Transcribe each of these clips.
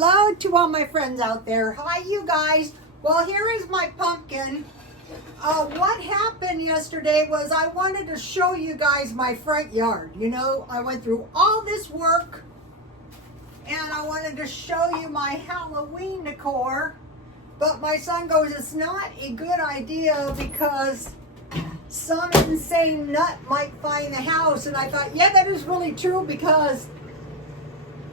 Hello to all my friends out there. Hi, you guys. Well, here is my pumpkin. What happened yesterday was I wanted to show you guys my front yard. You know, I went through all this work and I wanted to show you my Halloween decor. But my son goes, it's not a good idea because some insane nut might find the house. And I thought, yeah, that is really true, because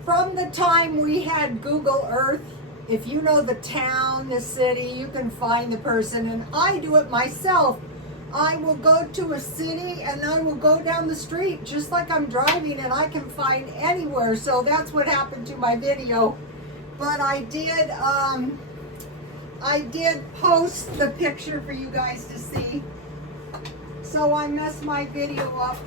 from the time we had Google Earth, if you know the town, the city, you can find the person. And I do it myself. I will go to a city and I will go down the street just like I'm driving, and I can find anywhere. So that's what happened to my video. But I did post the picture for you guys to see. So I messed my video up.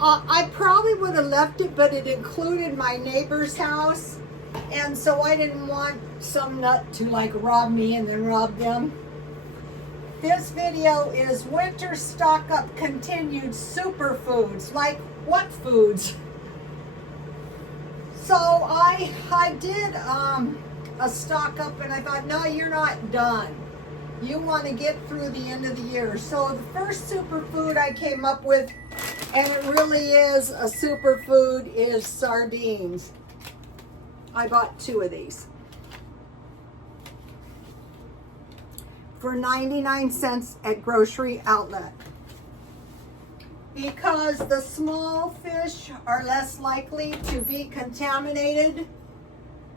I probably would have left it, but it included my neighbor's house, and so I didn't want some nut to like rob me and then rob them. This video is winter stock up continued superfoods. Like what foods? So I did a stock up, and I thought, no, you're not done. You want to get through the end of the year. So the first superfood I came up with, and it really is a superfood, is sardines. I bought 2 of these for 99 cents at Grocery Outlet, because the small fish are less likely to be contaminated.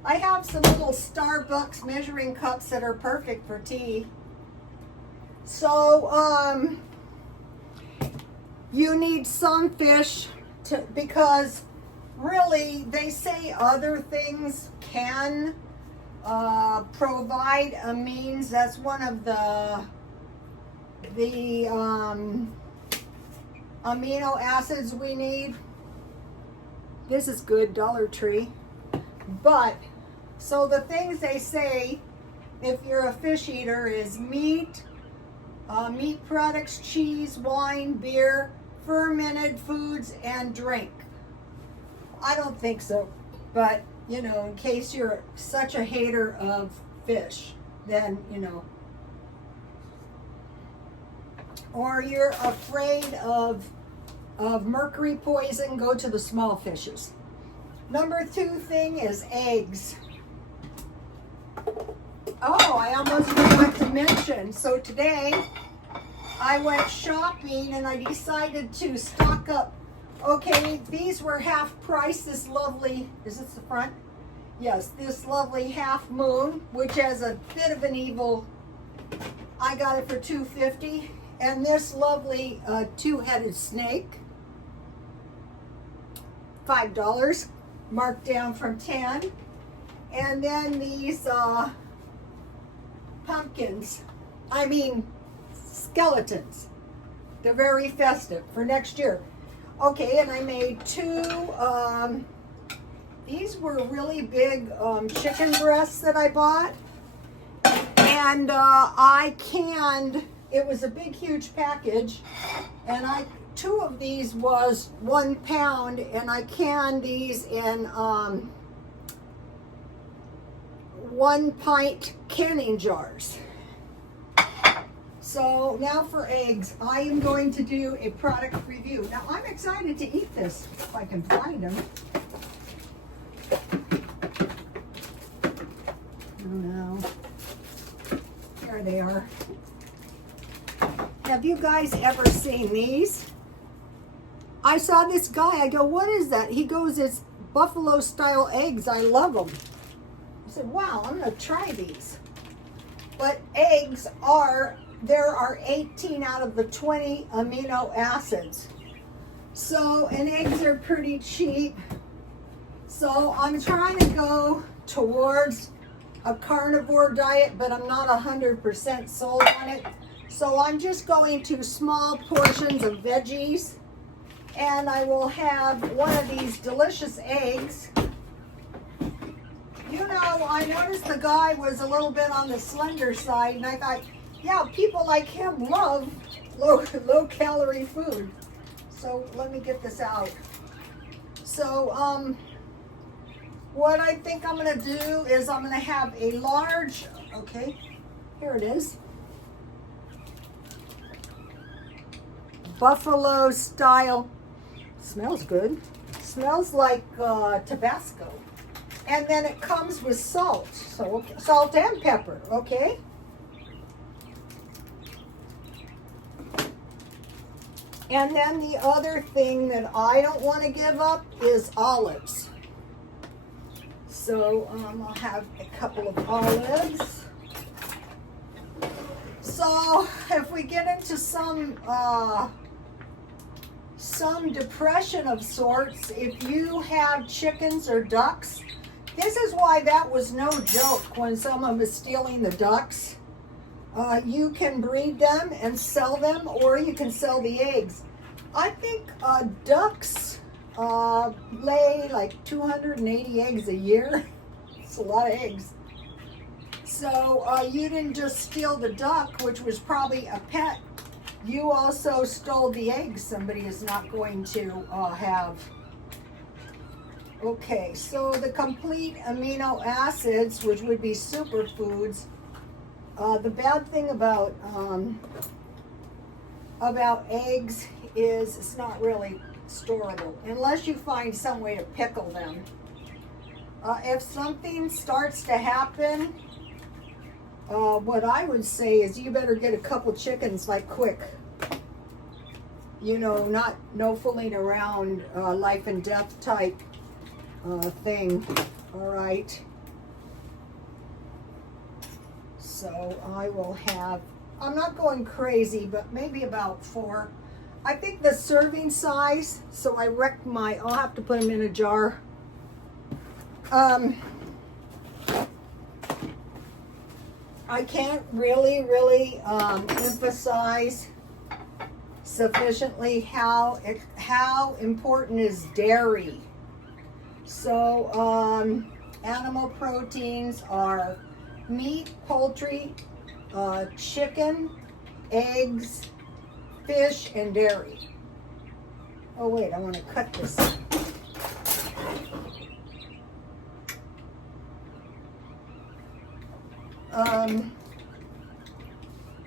I have some little Starbucks measuring cups that are perfect for tea. So, you need some fish because really they say other things can provide amines. That's one of the amino acids we need. This is good, Dollar Tree. But, so the things they say, if you're a fish eater, is meat, meat products, cheese, wine, beer, fermented foods, and drink. I don't think so, but you know, in case you're such a hater of fish, then you know, or you're afraid of mercury poison, go to the small fishes. Number 2 thing is eggs. Oh, I almost forgot to mention. So today I went shopping and I decided to stock up. Okay, these were half price. This lovely, is this the front? Yes, this lovely half moon, which has a bit of an evil, I got it for $2.50. And this lovely 2-headed snake, $5, marked down from 10. And then these pumpkins, skeletons. They're very festive for next year. Okay, and I made 2, these were really big chicken breasts that I bought. And I canned, it was a big, huge package. And 2 of these was 1 pound, and I canned these in 1 pint canning jars. So now for eggs, I am going to do a product review. Now I'm excited to eat this, if I can find them. Oh no. There they are. Have you guys ever seen these? I saw this guy, I go, what is that? He goes, it's buffalo style eggs, I love them. I said, wow, I'm gonna try these. But eggs there are 18 out of the 20 amino acids. So, and eggs are pretty cheap. So I'm trying to go towards a carnivore diet, but I'm not 100% sold on it. So I'm just going to small portions of veggies, and I will have one of these delicious eggs. You know, I noticed the guy was a little bit on the slender side, and I thought, yeah, people like him love low calorie food. So let me get this out. So what I think I'm going to do is I'm going to have a large, okay, here it is. Buffalo style. Smells good. Smells like Tabasco. And then it comes with salt. So salt and pepper, okay? And then the other thing that I don't want to give up is olives. So I'll have a couple of olives. So if we get into some depression of sorts, if you have chickens or ducks, this is why that was no joke when someone was stealing the ducks. You can breed them and sell them, or you can sell the eggs. I think ducks lay like 280 eggs a year. It's a lot of eggs. So you didn't just steal the duck, which was probably a pet. You also stole the eggs somebody is not going to have. Okay, so the complete amino acids, which would be superfoods. The bad thing about eggs is it's not really storable unless you find some way to pickle them. If something starts to happen, what I would say is you better get a couple chickens like quick. You know, no fooling around, life and death type thing. All right. So I will have, I'm not going crazy, but maybe about 4. I think the serving size, so I wrecked I'll have to put them in a jar. I can't really emphasize sufficiently how important is dairy. So animal proteins are meat, poultry, chicken, eggs, fish, and dairy. Oh wait, I want to cut this.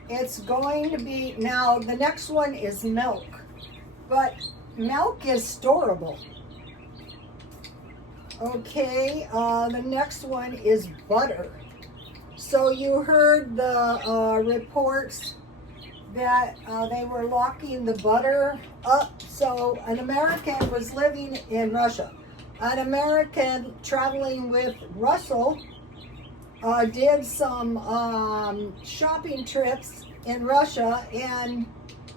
It's going to be, now the next one is milk, but milk is storable. Okay, the next one is butter. So you heard the reports that they were locking the butter up. So an American was living in Russia. An American traveling with Russell did some shopping trips in Russia, and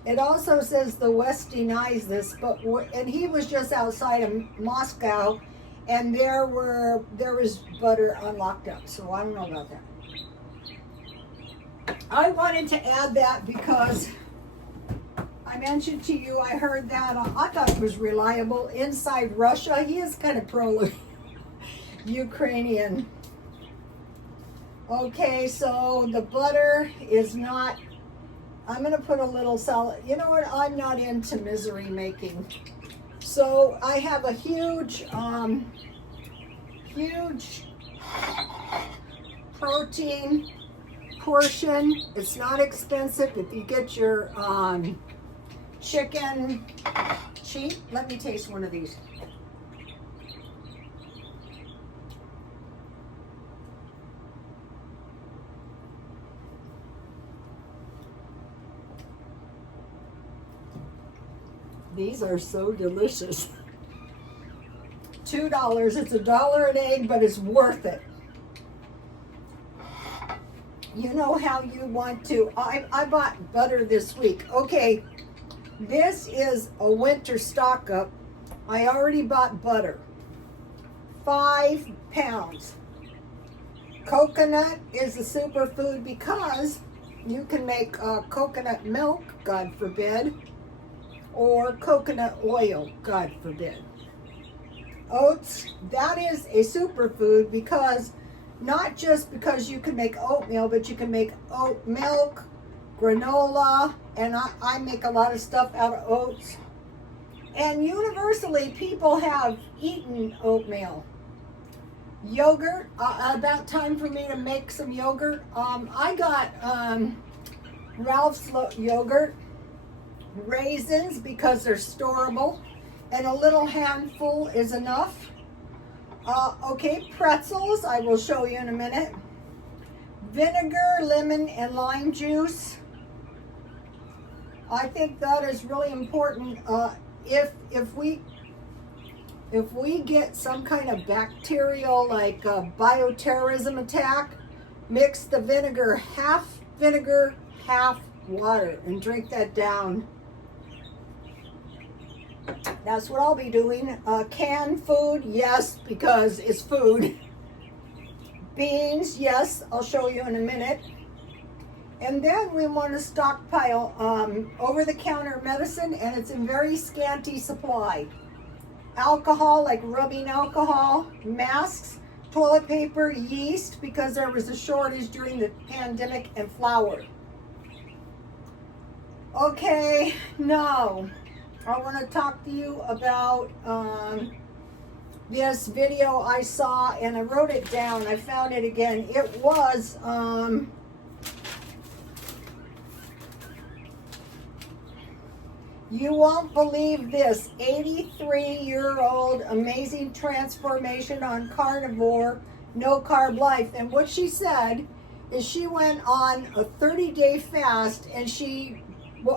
it also says the West denies this, and he was just outside of Moscow, and there was butter unlocked up. So I don't know about that. I wanted to add that because I mentioned to you, I heard that, I thought it was reliable. Inside Russia, he is kind of pro-Ukrainian. Okay, so the butter is not, I'm going to put a little salad. You know what? I'm not into misery making. So I have a huge protein portion. It's not expensive if you get your chicken cheap. Let me taste one of these. These are so delicious. $2. It's $1 an egg, but it's worth it. You know how you want to. I bought butter this week. Okay, this is a winter stock up. I already bought butter. 5 pounds. Coconut is a superfood because you can make coconut milk, God forbid, or coconut oil, God forbid. Oats, that is a superfood because not just because you can make oatmeal, but you can make oat milk, granola, and I make a lot of stuff out of oats. And universally, people have eaten oatmeal. Yogurt. About time for me to make some yogurt. I got Ralph's yogurt, raisins because they're storable, and a little handful is enough. Okay, pretzels, I will show you in a minute. Vinegar, lemon, and lime juice. I think that is really important. If we get some kind of bacterial like bioterrorism attack, mix the vinegar, half water, and drink that down. That's what I'll be doing. Canned food, yes, because it's food. Beans, yes, I'll show you in a minute. And then we want to stockpile over-the-counter medicine, and it's in very scanty supply. Alcohol, like rubbing alcohol, masks, toilet paper, yeast, because there was a shortage during the pandemic, and flour. Okay, now I want to talk to you about this video I saw, and I wrote it down. I found it again. It was you won't believe this, 83-year-old amazing transformation on carnivore, no carb life. And what she said is she went on a 30-day fast, and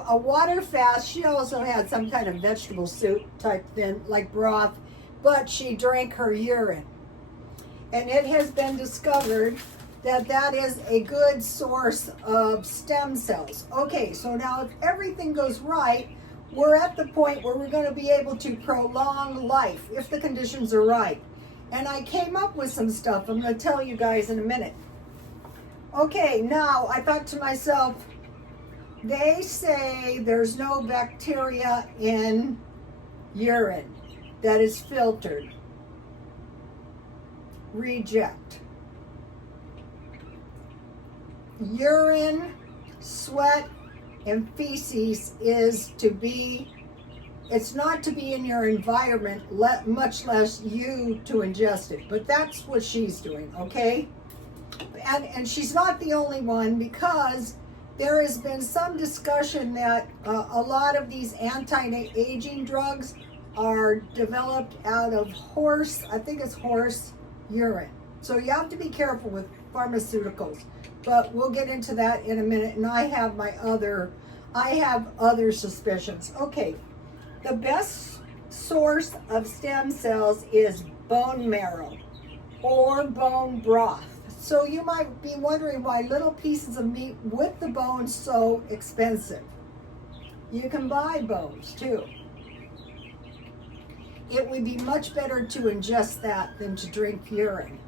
a water fast. She also had some kind of vegetable soup type thing, like broth, but she drank her urine. And it has been discovered that that is a good source of stem cells. Okay, so now if everything goes right, we're at the point where we're going to be able to prolong life if the conditions are right. And I came up with some stuff I'm going to tell you guys in a minute. Okay, now I thought to myself, they say there's no bacteria in urine that is filtered. Reject. Urine, sweat, and feces is to be, it's not to be in your environment, much less you to ingest it. But that's what she's doing, okay? And she's not the only one, because there has been some discussion that a lot of these anti-aging drugs are developed out of horse, I think it's horse urine. So you have to be careful with pharmaceuticals, but we'll get into that in a minute. And I have other suspicions. Okay, the best source of stem cells is bone marrow or bone broth. So you might be wondering why little pieces of meat with the bones so expensive. You can buy bones too. It would be much better to ingest that than to drink urine.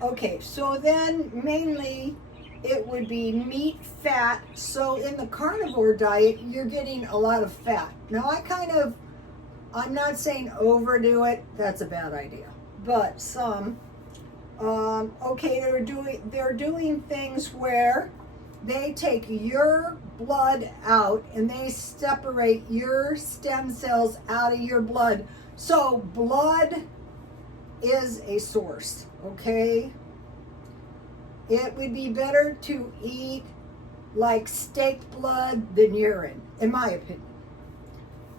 Okay, so then mainly it would be meat, fat. So in the carnivore diet, you're getting a lot of fat. Now I'm not saying overdo it, that's a bad idea, but some. Okay, they're doing things where they take your blood out and they separate your stem cells out of your blood. So blood is a source, okay? It would be better to eat like steak blood than urine, in my opinion.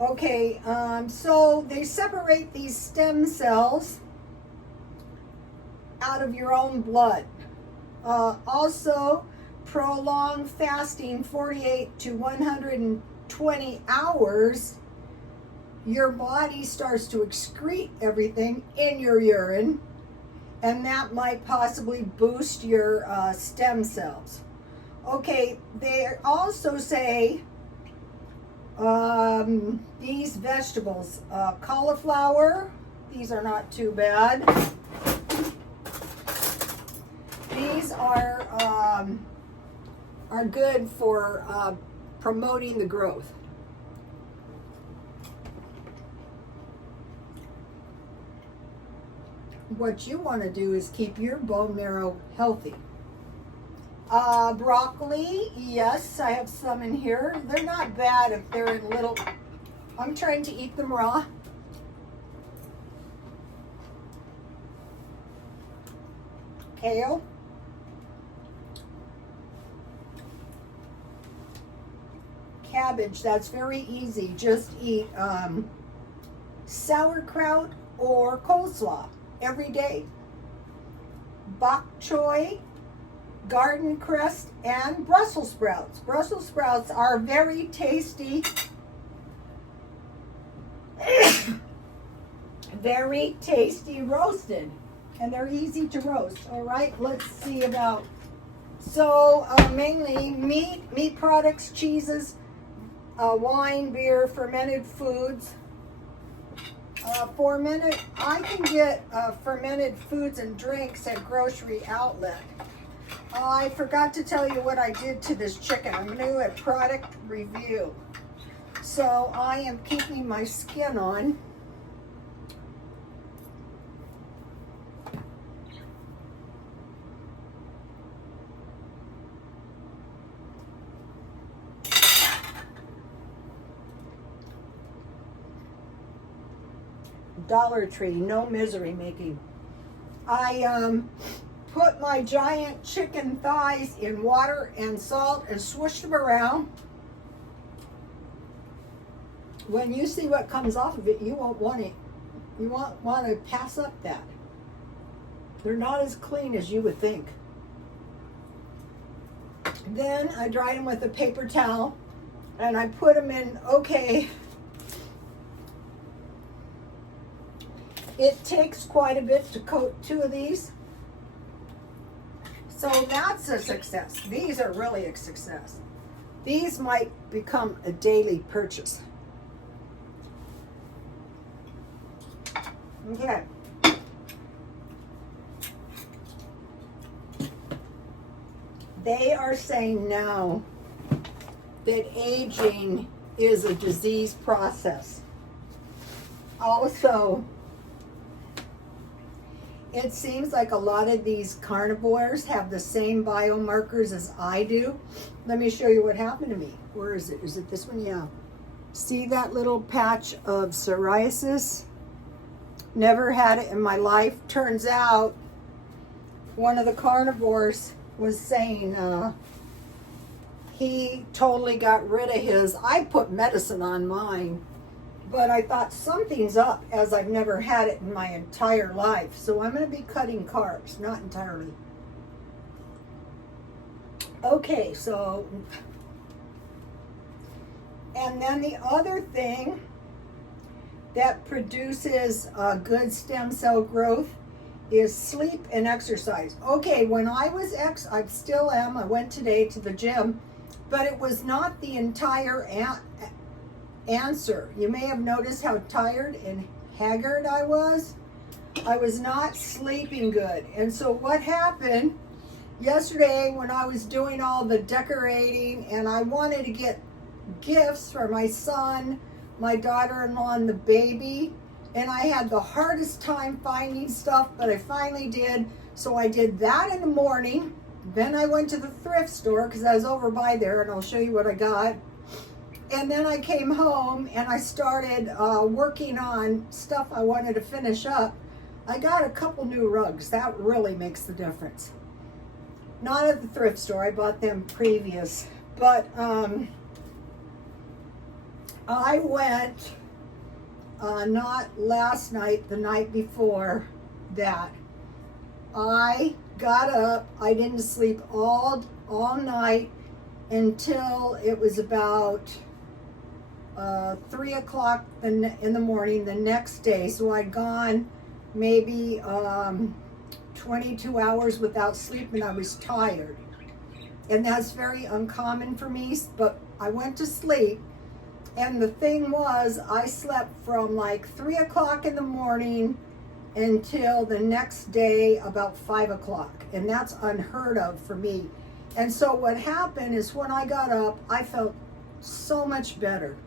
Okay, so they separate these stem cells out of your own blood. Also, prolonged fasting, 48 to 120 hours, your body starts to excrete everything in your urine, and that might possibly boost your stem cells. Okay, they also say these vegetables, cauliflower, these are not too bad. These are good for promoting the growth. What you want to do is keep your bone marrow healthy. Broccoli, yes, I have some in here. They're not bad if they're in little, I'm trying to eat them raw. Kale. Cabbage, that's very easy. Just eat sauerkraut or coleslaw every day. Bok choy, garden cress, and Brussels sprouts. Brussels sprouts are very tasty. Very tasty roasted. And they're easy to roast. All right, let's see about. So mainly meat products, cheeses, wine, beer, fermented foods. I can get fermented foods and drinks at grocery outlet. I forgot to tell you what I did to this chicken. I'm going to do a product review. So I am keeping my skin on. Dollar Tree, no misery making. I put my giant chicken thighs in water and salt and swished them around. When you see what comes off of it, you won't want it. You won't want to pass up that. They're not as clean as you would think. Then I dried them with a paper towel and I put them in, it takes quite a bit to coat 2 of these. So that's a success. These are really a success. These might become a daily purchase. Okay. They are saying now that aging is a disease process. Also, it seems like a lot of these carnivores have the same biomarkers as I do. Let me show you what happened to me. Where is it? Is it this one? Yeah. See that little patch of psoriasis? Never had it in my life. Turns out one of the carnivores was saying he totally got rid of his. I put medicine on mine. But I thought something's up, as I've never had it in my entire life. So I'm going to be cutting carbs, not entirely. Okay, so, and then the other thing that produces good stem cell growth is sleep and exercise. Okay, when I was I still am, I went today to the gym, but it was not the entire answer. You may have noticed how tired and haggard I was. I was not sleeping good. And so what happened yesterday when I was doing all the decorating and I wanted to get gifts for my son, my daughter-in-law, and the baby, and I had the hardest time finding stuff, but I finally did. So I did that in the morning. Then I went to the thrift store because I was over by there, and I'll show you what I got. And then I came home and I started working on stuff I wanted to finish up. I got a couple new rugs. That really makes the difference. Not at the thrift store. I bought them previous. But I went, not last night, the night before that. I got up. I didn't sleep all night until it was about 3 o'clock in the morning the next day. So I'd gone maybe 22 hours without sleep and I was tired. And that's very uncommon for me, but I went to sleep. And the thing was, I slept from like 3 o'clock in the morning until the next day about 5 o'clock. And that's unheard of for me. And so what happened is when I got up, I felt so much better.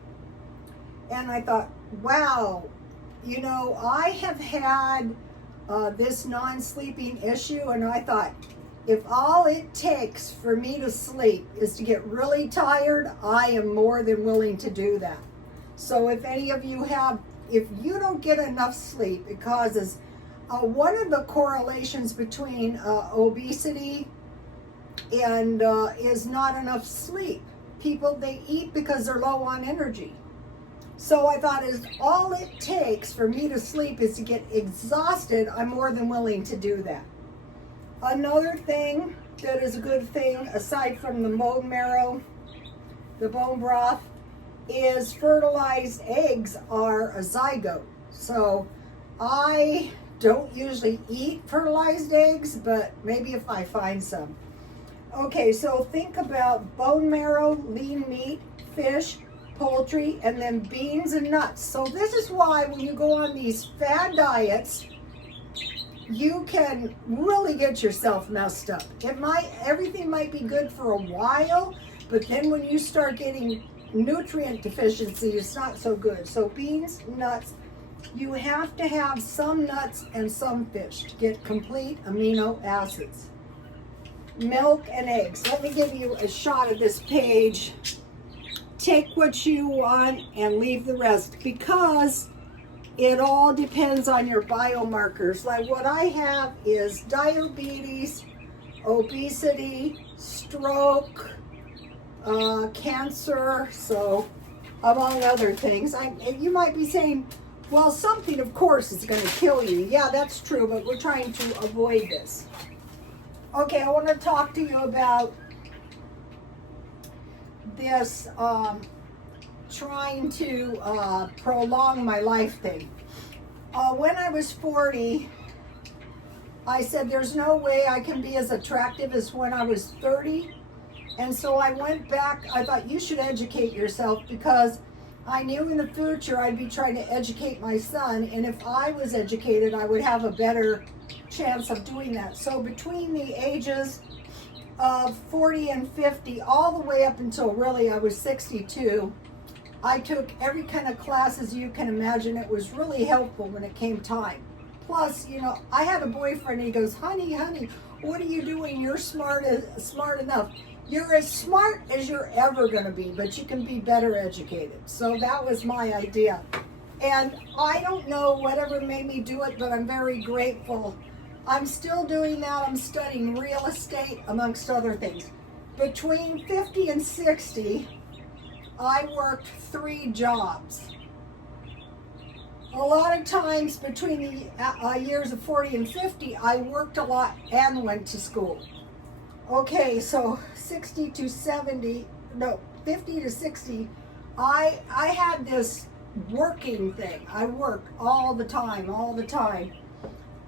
And I thought, wow, you know, I have had this non-sleeping issue, and I thought, if all it takes for me to sleep is to get really tired, I am more than willing to do that. So if any of you if you don't get enough sleep, it causes one of the correlations between obesity and is not enough sleep. People, they eat because they're low on energy. So I thought, is all it takes for me to sleep is to get exhausted, I'm more than willing to do that. Another thing that is a good thing, aside from the bone marrow, the bone broth, is fertilized eggs are a zygote. So I don't usually eat fertilized eggs, but maybe if I find some. Okay, so think about bone marrow, lean meat, fish, poultry, and then beans and nuts. So this is why when you go on these fad diets, you can really get yourself messed up. Everything might be good for a while, but then when you start getting nutrient deficiency, it's not so good. So beans, nuts, you have to have some nuts and some fish to get complete amino acids. Milk and eggs. Let me give you a shot of this page. Take what you want and leave the rest, because it all depends on your biomarkers. Like what I have is diabetes, obesity, stroke, cancer, so among other things. You might be saying, well, something of course is going to kill you. Yeah, that's true, but we're trying to avoid this. Okay, I want to talk to you about this trying to prolong my life thing. When I was 40, I said there's no way I can be as attractive as when I was 30. And so I went back. I thought, you should educate yourself, because I knew in the future I'd be trying to educate my son, and if I was educated, I would have a better chance of doing that. So between the ages of 40 and 50, all the way up until really I was 62, I took every kind of classes you can imagine. It was really helpful when it came time. Plus, you know, I had a boyfriend, and he goes, honey, what are you doing? You're smart enough. You're as smart as you're ever going to be, but you can be better educated. So that was my idea. And I don't know whatever made me do it, but I'm very grateful. I'm still doing that. I'm studying real estate, amongst other things. Between 50 and 60, I worked 3 jobs. A lot of times between the years of 40 and 50, I worked a lot and went to school. Okay, so 50 to 60, I had this working thing. I worked all the time.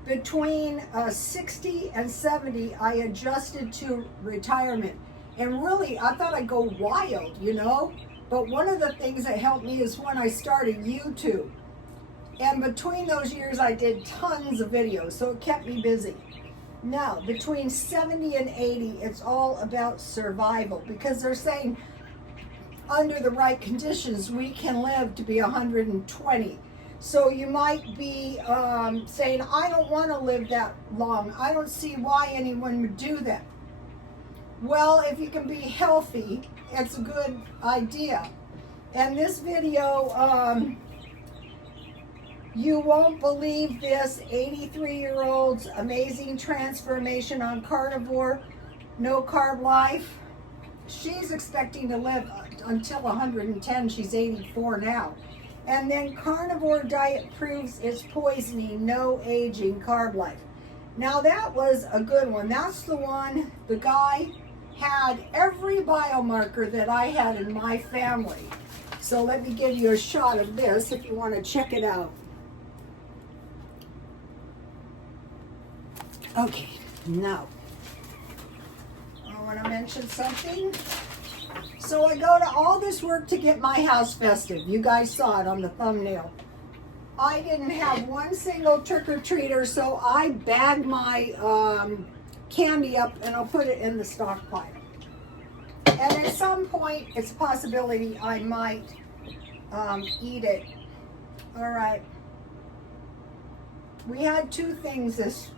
Between 60 and 70, I adjusted to retirement. And really, I thought I'd go wild, you know? But one of the things that helped me is when I started YouTube. And between those years, I did tons of videos, so it kept me busy. Now, between 70 and 80, it's all about survival, because they're saying under the right conditions, we can live to be 120. So you might be saying, I don't want to live that long. I don't see why anyone would do that. Well, if you can be healthy, it's a good idea. And this video, you won't believe this 83-year-old's amazing transformation on carnivore, no carb life. She's expecting to live until 110. She's 84 now. And then carnivore diet proves it's poisoning, no aging, carb life. Now that was a good one. That's the one, the guy had every biomarker that I had in my family. So let me give you a shot of this if you want to check it out. Okay, now, I want to mention something. So I go to all this work to get my house festive. You guys saw it on the thumbnail. I didn't have one single trick-or-treater, so I bagged my candy up and I'll put it in the stockpile. And at some point, it's a possibility I might eat it. All right. We had two things this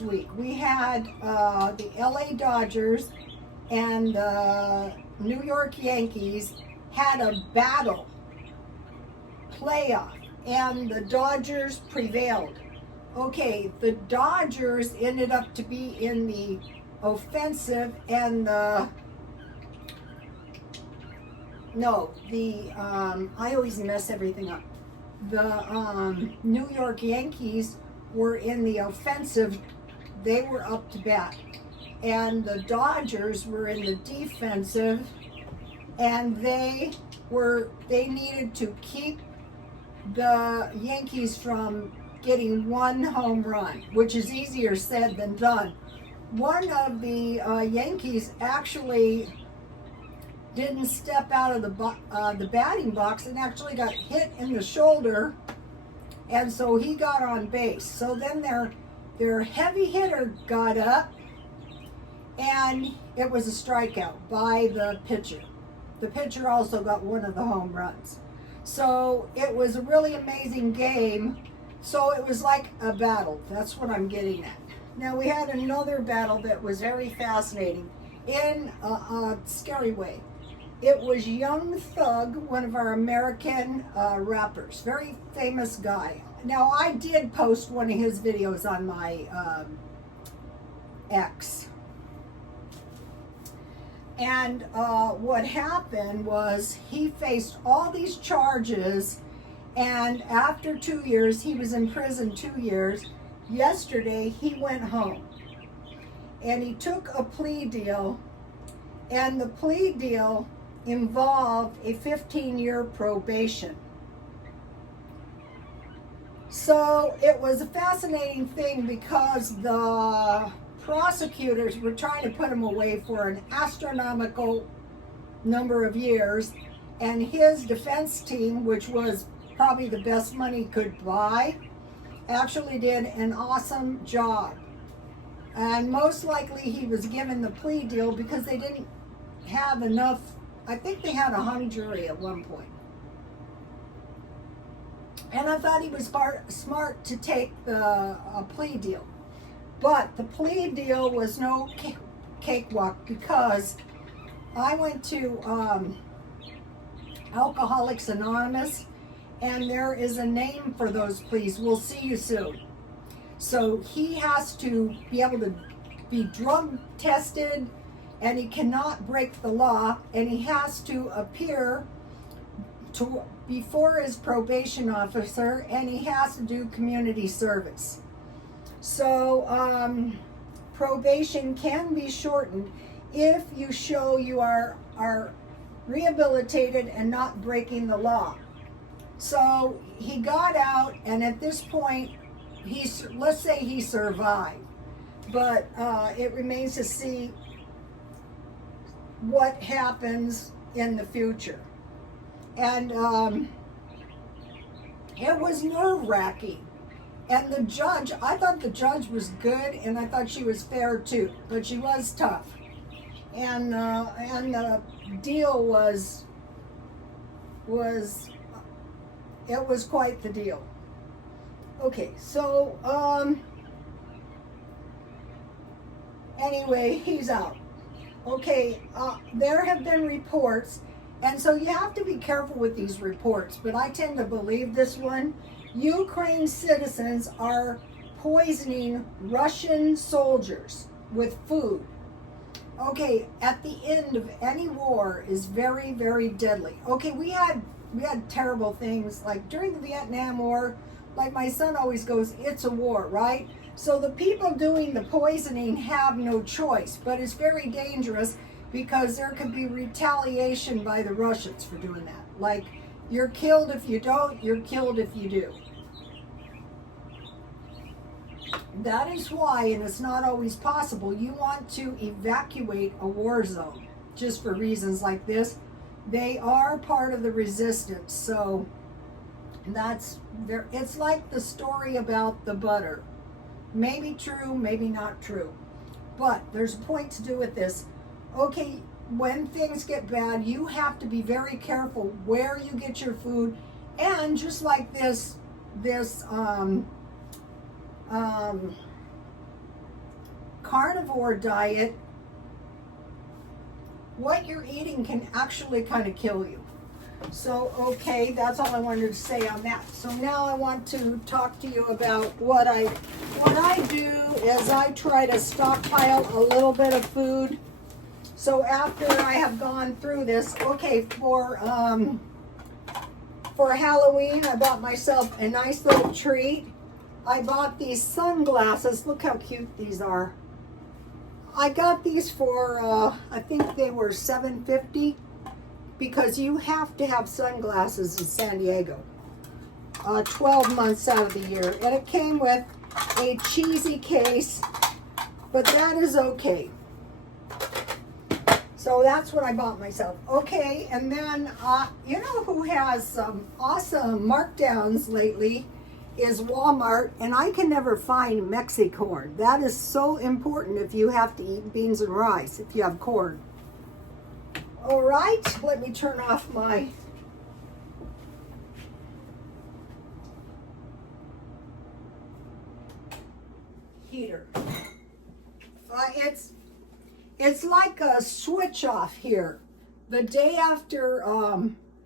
week. We had the LA Dodgers and the New York Yankees had a battle playoff, and the Dodgers prevailed. Okay, the Dodgers ended up to be in the offensive, and I always mess everything up. The New York Yankees were in the offensive. They were up to bat, and the Dodgers were in the defensive, and they needed to keep the Yankees from getting one home run, which is easier said than done. One of the Yankees actually didn't step out of the batting box and actually got hit in the shoulder, and so he got on base. So then their heavy hitter got up, and it was a strikeout by the pitcher. The pitcher also got one of the home runs. So it was a really amazing game. So it was like a battle. That's what I'm getting at. Now we had another battle that was very fascinating in a scary way. It was Young Thug, one of our American rappers, very famous guy. Now I did post one of his videos on my X. And what happened was he faced all these charges, and after 2 years, he was in prison 2 years. Yesterday, he went home, and he took a plea deal, and the plea deal involved a 15-year probation. So it was a fascinating thing because the prosecutors were trying to put him away for an astronomical number of years, and his defense team, which was probably the best money could buy, actually did an awesome job. And most likely he was given the plea deal because they didn't have enough. I think they had a hung jury at one point. And I thought he was smart to take the plea deal. But the plea deal was no cakewalk, because I went to Alcoholics Anonymous, and there is a name for those pleas. We'll see you soon. So he has to be able to be drug tested, and he cannot break the law, and he has to appear before his probation officer, and he has to do community service. So probation can be shortened if you show you are rehabilitated and not breaking the law. So he got out, and at this point, let's say he survived, but it remains to see what happens in the future. And it was nerve-wracking. And the judge, I thought the judge was good, and I thought she was fair too, but she was tough. And the deal was quite the deal. Okay, so anyway, he's out. Okay, there have been reports, and so you have to be careful with these reports, but I tend to believe this one. Ukraine citizens are poisoning Russian soldiers with food. Okay, at the end of any war is very, very deadly. Okay, we had terrible things, like during the Vietnam War, like my son always goes, it's a war, right? So the people doing the poisoning have no choice, but it's very dangerous because there could be retaliation by the Russians for doing that. Like, you're killed if you don't, you're killed if you do. That is why, and it's not always possible, you want to evacuate a war zone just for reasons like this. They are part of the resistance, so that's there. It's like the story about the butter. Maybe true, maybe not true. But there's a point to do with this. Okay, when things get bad, you have to be very careful where you get your food. And just like this carnivore diet, what you're eating can actually kind of kill you. So, okay, that's all I wanted to say on that. So now I want to talk to you about what I do is I try to stockpile a little bit of food. So after I have gone through this, okay, for Halloween, I bought myself a nice little treat. I bought these sunglasses. Look how cute these are. I got these for, I think they were $7.50 because you have to have sunglasses in San Diego 12 months out of the year. And it came with a cheesy case, but that is okay. So that's what I bought myself. Okay, and then, you know who has some awesome markdowns lately is Walmart, and I can never find Mexicorn. That is so important if you have to eat beans and rice, if you have corn. All right, let me turn off my heater. It's like a switch off here. The day after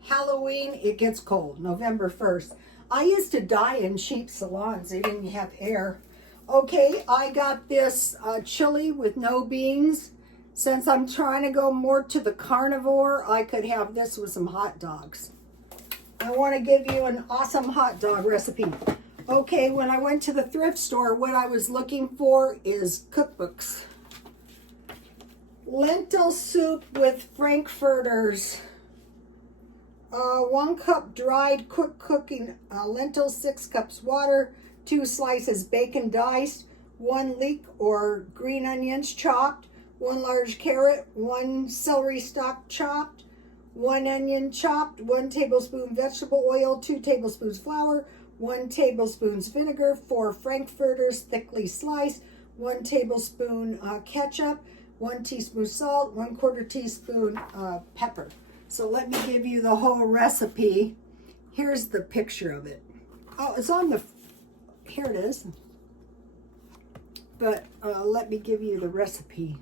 Halloween, it gets cold, November 1st. I used to dye in cheap salons. They didn't have air. Okay, I got this chili with no beans. Since I'm trying to go more to the carnivore, I could have this with some hot dogs. I want to give you an awesome hot dog recipe. Okay, when I went to the thrift store, what I was looking for is cookbooks. Lentil soup with frankfurters. 1 cup dried quick cooking lentils, 6 cups water, 2 slices bacon diced, 1 leek or green onions chopped, 1 large carrot, 1 celery stalk chopped, 1 onion chopped, 1 tablespoon vegetable oil, 2 tablespoons flour, 1 tablespoon vinegar, 4 frankfurters thickly sliced, 1 tablespoon ketchup, 1 teaspoon salt, 1/4 teaspoon pepper. So let me give you the whole recipe. Here's the picture of it. Oh, it's on the, here it is. But let me give you the recipe.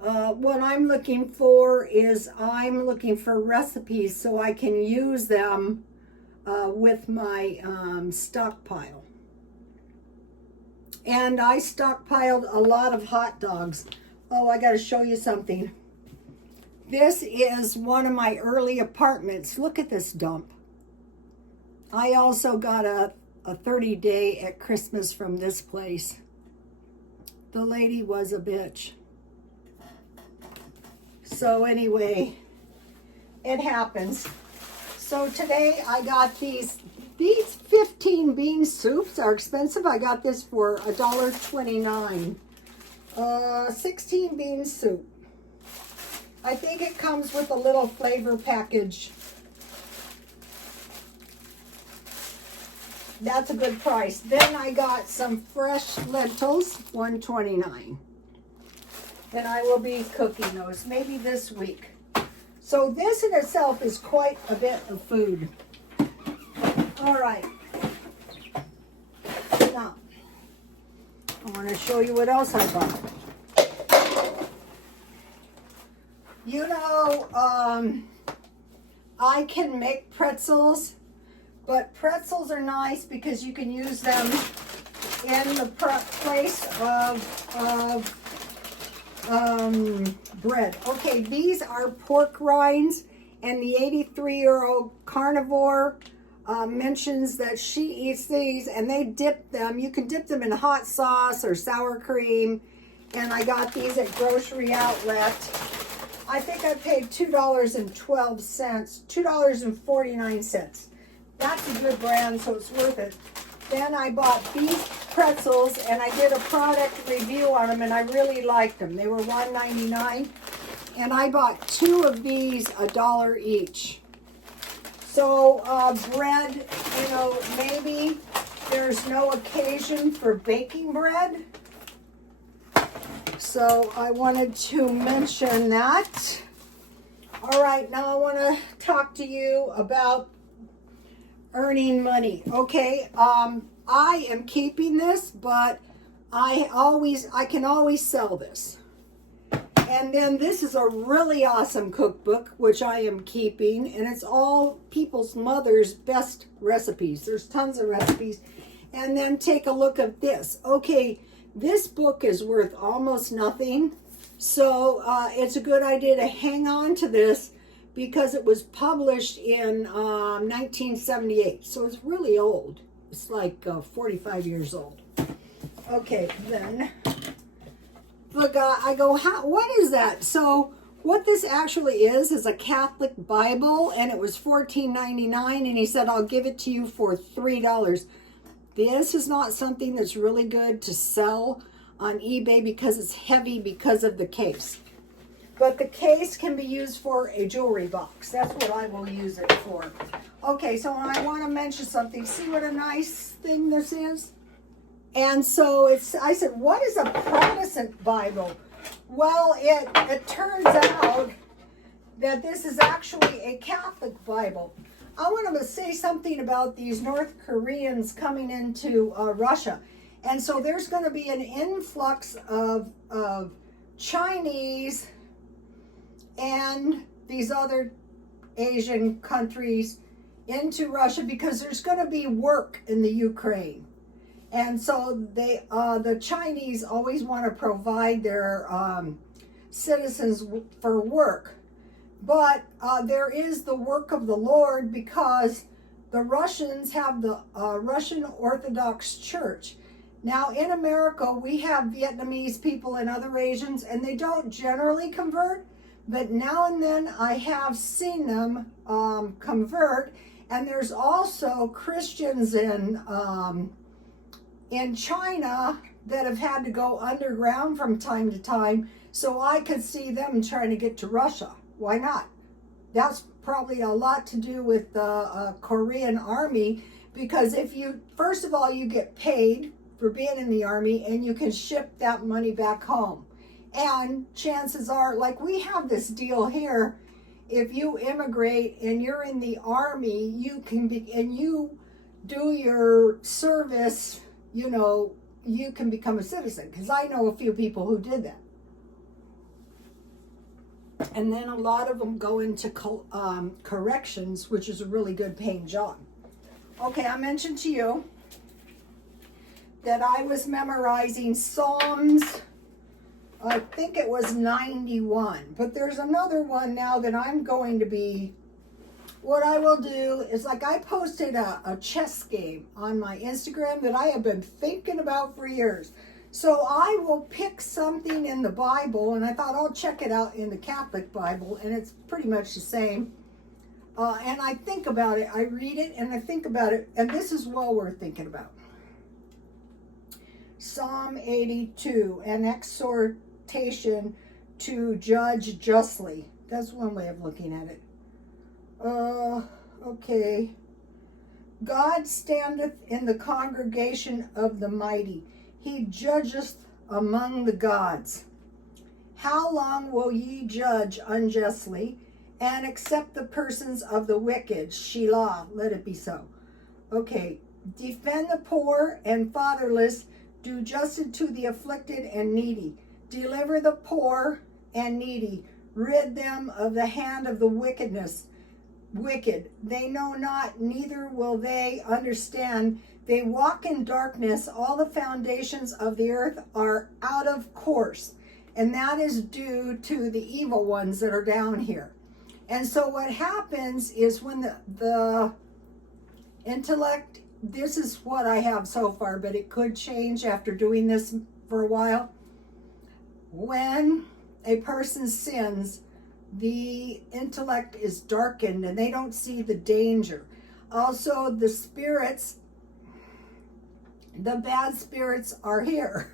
What I'm looking for is I'm looking for recipes so I can use them with my stockpile. And I stockpiled a lot of hot dogs. Oh, I got to show you something. This is one of my early apartments. Look at this dump. I also got a 30-day at Christmas from this place. The lady was a bitch. So anyway, it happens. So today I got these 15 bean soups are expensive. I got this for $1.29. 16 bean soup. I think it comes with a little flavor package. That's a good price. Then I got some fresh lentils, $1.29. And I will be cooking those maybe this week. So this in itself is quite a bit of food. All right. Now, I want to show you what else I bought. You know, I can make pretzels, but pretzels are nice because you can use them in the place of bread. Okay, these are pork rinds, and the 83-year-old carnivore mentions that she eats these, and they dip them. You can dip them in hot sauce or sour cream, and I got these at Grocery Outlet. I think I paid $2.12, $2.49. That's a good brand, so it's worth it. Then I bought beef pretzels, and I did a product review on them, and I really liked them. They were $1.99, and I bought 2 of these, $1 each. So bread, you know, maybe there's no occasion for baking bread. So I wanted to mention that. All right, now I want to talk to you about earning money. Okay, I am keeping this, but I can always sell this. And then this is a really awesome cookbook, which I am keeping, and it's all people's mothers' best recipes. There's tons of recipes. And then take a look at this. Okay, this book is worth almost nothing, so it's a good idea to hang on to this because it was published in 1978, so it's really old. It's like 45 years old. Okay, then I go, what is that? So what this actually is a Catholic Bible, and it was $14.99, and he said, I'll give it to you for $3. This is not something that's really good to sell on eBay because it's heavy because of the case. But the case can be used for a jewelry box. That's what I will use it for. Okay, so I want to mention something. See what a nice thing this is? And so I said, what is a Protestant Bible? Well, it turns out that this is actually a Catholic Bible. I want to say something about these North Koreans coming into Russia. And so there's going to be an influx of Chinese and these other Asian countries into Russia because there's going to be work in the Ukraine. And so the Chinese always want to provide their citizens for work. But there is the work of the Lord because the Russians have the Russian Orthodox Church. Now in America, we have Vietnamese people and other Asians, and they don't generally convert. But now and then I have seen them convert. And there's also Christians in China that have had to go underground from time to time. So I could see them trying to get to Russia. Why not? That's probably a lot to do with the Korean army, because first of all, you get paid for being in the army and you can ship that money back home. And chances are, like we have this deal here, if you immigrate and you're in the army, you can be, and you do your service, you can become a citizen, because I know a few people who did that. And then a lot of them go into corrections, which is a really good paying job. Okay, I mentioned to you that I was memorizing Psalms, I think it was 91. But there's another one now that I'm going to be, what I will do is, like, I posted a chess game on my Instagram that I have been thinking about for years. So I will pick something in the Bible, and I thought I'll check it out in the Catholic Bible, and it's pretty much the same. And I think about it. I read it, and I think about it, and this is well worth thinking about. Psalm 82, an exhortation to judge justly. That's one way of looking at it. Okay. God standeth in the congregation of the mighty. He judgeth among the gods. How long will ye judge unjustly and accept the persons of the wicked? Shelah, let it be so. Okay. Defend the poor and fatherless. Do justice to the afflicted and needy. Deliver the poor and needy. Rid them of the hand of the wicked. They know not, neither will they understand. They walk in darkness. All the foundations of the earth are out of course. And that is due to the evil ones that are down here. And so what happens is when the intellect, this is what I have so far, but it could change after doing this for a while. When a person sins, the intellect is darkened and they don't see the danger. Also, the spirits, the bad spirits are here.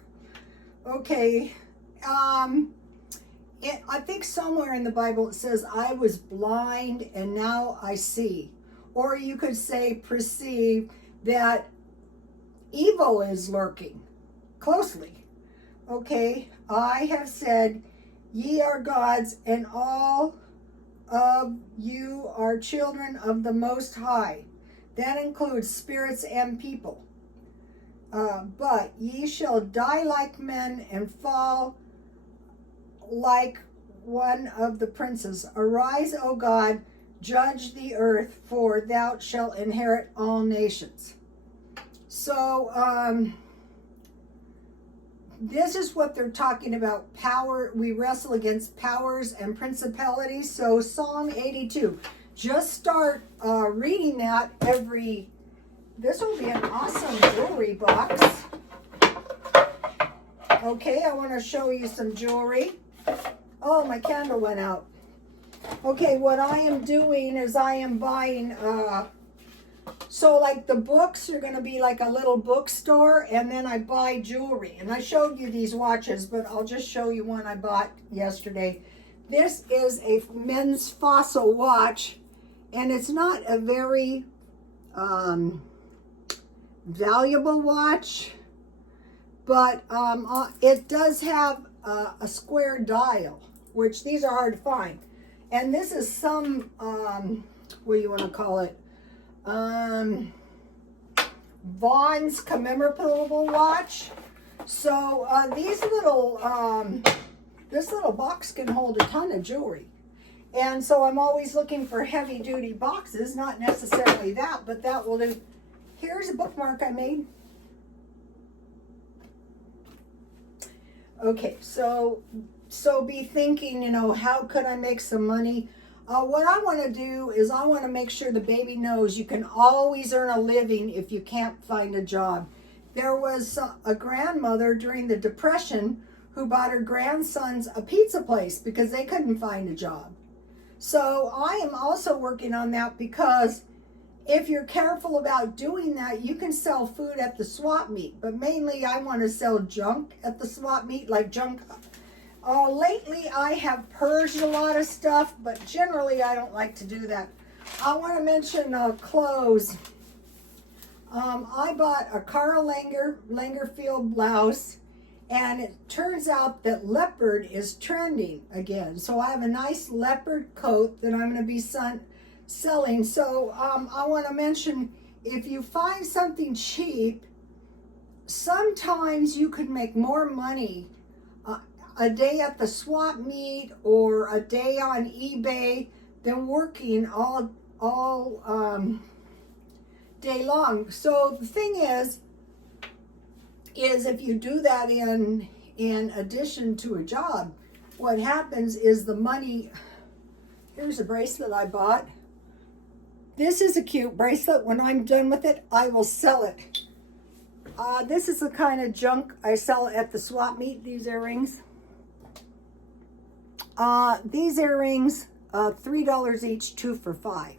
Okay. I think somewhere in the Bible it says, I was blind and now I see. Or you could say, perceive that evil is lurking closely. Okay. I have said, ye are gods, and all of you are children of the Most High. That includes spirits and people. But ye shall die like men and fall like one of the princes. Arise, O God, judge the earth, for thou shalt inherit all nations. So, this is what they're talking about. Power, we wrestle against powers and principalities. So Psalm 82. Just start reading that every, this will be an awesome jewelry box. Okay, I want to show you some jewelry. Oh, my candle went out. Okay, what I am doing is I am buying, so like the books are going to be like a little bookstore, and then I buy jewelry. And I showed you these watches, but I'll just show you one I bought yesterday. This is a men's fossil watch, and it's not a very valuable watch, but it does have a square dial, which these are hard to find. And this is some, what do you want to call it? Vaughn's commemorative watch. So these little, this little box can hold a ton of jewelry. And so I'm always looking for heavy duty boxes, not necessarily that, but that will do. Here's a bookmark I made. Okay, so be thinking, you know, how could I make some money? What I want to do is I want to make sure the baby knows you can always earn a living if you can't find a job. There was a grandmother during the Depression who bought her grandsons a pizza place because they couldn't find a job. So I am also working on that, because if you're careful about doing that, you can sell food at the swap meet. But mainly I want to sell junk at the swap meet, like junk. Lately I have purged a lot of stuff, but generally I don't like to do that. I want to mention clothes. I bought a Karl Lagerfeld blouse, and it turns out that leopard is trending again. So I have a nice leopard coat that I'm going to be selling. So I want to mention, if you find something cheap, sometimes you could make more money a day at the swap meet or a day on eBay than working all day long. So the thing is if you do that in addition to a job, what happens is the money. Here's a bracelet I bought. This is a cute bracelet. When I'm done with it, I will sell it. This is the kind of junk I sell at the swap meet, these earrings. These earrings, $3 each, 2 for $5.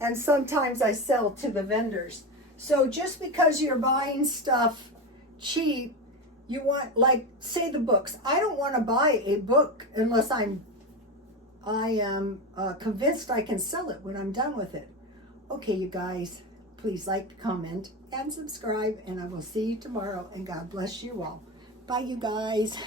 And sometimes I sell to the vendors. So just because you're buying stuff cheap, you want, like, say the books. I don't want to buy a book unless I am convinced I can sell it when I'm done with it. Okay, you guys, please like, comment, and subscribe, and I will see you tomorrow, and God bless you all. Bye, you guys.